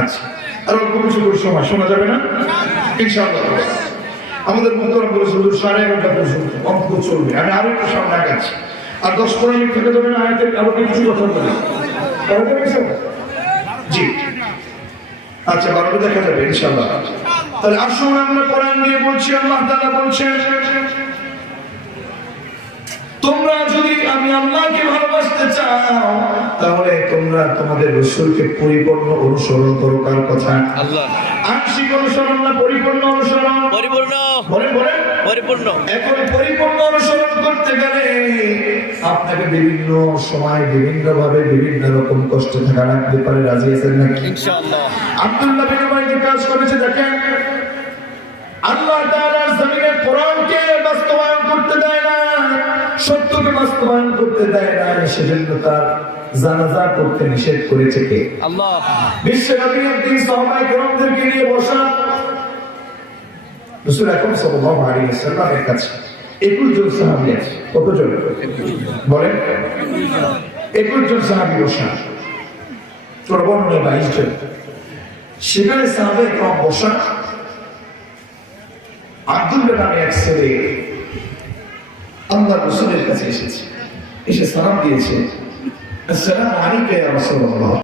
আচ্ছা আর অল্প সময়, শোনা যাবে না? আমাদের সাড়ে এগারোটা পর্যন্ত অঙ্ক চলবে। আমি আরও একটু সামনে আগাচ্ছি। আর দশ পনেরো মিনিট থেকে যাবে না আয়াতের আরও কিছু কথা বলি। জি। আচ্ছা বারোটা দেখা যাবে, ইনশাআল্লাহ। তাহলে আসুন, আমরা কোরআন দিয়ে বলছি, আল্লাহ বলছেন, তোমরা যদি আমি আল্লাহকে ভালোবাসতে চাও তোমরা তোমাদের রসুলকে পরিপূর্ণ অনুসরণ করো কার কথা? আল্লাহ। আংশিক অনুসরণ না পরিপূর্ণ অনুসরণ? পরিপূর্ণ। পরিপূর্ণ। এখন পরিপূর্ণ অনুসরণ করতে গেলে আপনাকে বিভিন্ন সময় বিভিন্ন ভাবে বিভিন্ন রকম কষ্ট থাকা লাগতে পারে। রাজি আছেন নাকি? ইনশাআল্লাহ। আব্দুল্লাহ বিন উমার যে কাজ করেছে দেখেন। আল্লাহ তাআলার জমিনে কোরআনকে বাস্তবায়ন করতে দেয় না। সত্যকে বাস্তবায়ন করতে দেয় না সেজন্য তার জানাজা করতে নিষেধ করেছে কে? আল্লাহ। বিশ্বনবী একদিন সাহাবায়ে কেরামদেরকে নিয়ে বসা। রাসূল আকরাম সাল্লাল্লাহু আলাইহি ওয়াসাল্লামের কাছে 21 জন সাহাবী আছে। কতজন? বলেন। 21 জন সাহাবী বসা। তোর বর্ণনা 22 জন। সেখানে সাহাবায়ে কেরাম বসা। আব্দুল্লাহ নামে এক ছেলে আল্লাহ রসুলের কাছে এসেছে। এসে সালাম দিয়েছে। আসসালাম আলাইকা ইয়া রাসূলুল্লাহ।